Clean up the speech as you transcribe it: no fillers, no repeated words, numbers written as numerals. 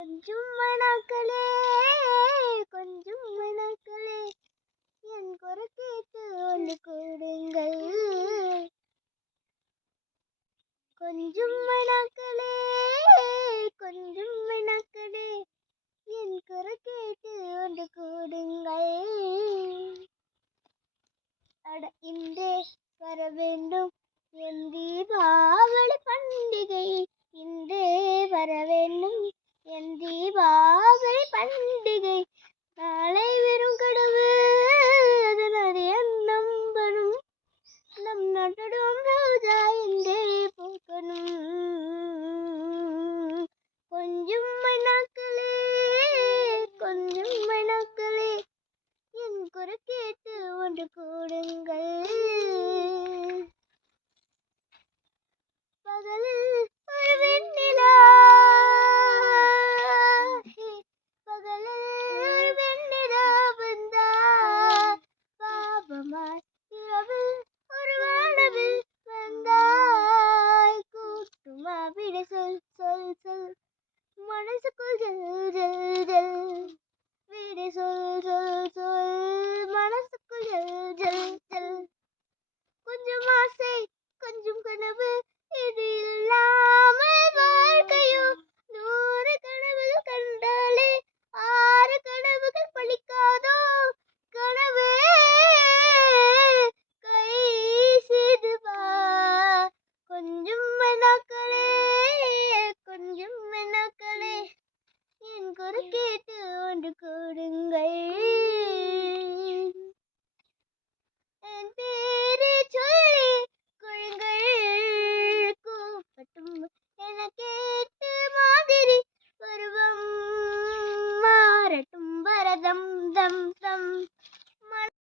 கொஞ்சம் மணாக்களே கொஞ்சம் மணாக்களே என் குறை கேட்டு ஒன்று கூடுங்கள். கொஞ்சம் மணாக்களே கொஞ்சம் மணாக்களே என் குறை கேட்டு ஒன்று கூடுங்கள். அட இன்றே வர வேண்டும் என் தீபாவளி பண்டிகை. இன்றே வர வேண்டும் என் தீபாவளி பண்டிகை. நாளை வெறும் கனவு அதனது எண்ணம் வரும். நம் நட்டடும் ரோஜா இன்றே பூக்கணும். கொஞ்சம் மணாக்களே கொஞ்சம் மணாக்களே என் குறை கேட்டு ஒன்று கூடுங்கள். பகலில் ஒரு வெண்ணிலா பகலில் ஒரு வெண்ணிலா வந்தாய். பாபமாய் இரவில் ஒரு வானவில் வந்தாய். கூட்டுமா விடை சொல் சொல் சொல் மனசுக்குள் ஜல் ஜல் ஜல். விடை சொல் சொல் சொல் மனசுக்குள் ஜல் ஜல் ஜல். கொஞ்சம் ஆசை கொஞ்சம் கனவு இது இல்லாமல் வாழ்க்கையோ. 100 கனவுகள் கண்டாலே 6 கனவுகள் பலிக்காதோ. கனவே கை செய்து வா. கொஞ்சம் மணாக்களே கொஞ்சம் மணாக்களே என் குறை கேட்டு ஒன்று கூடுங்கள். என் பேரை சொல்லி குழுங்கள் கூப்பட்டும் என கேட்டு மாதிரி பருவம் மாறட்டும் வரதம் தம் தம்.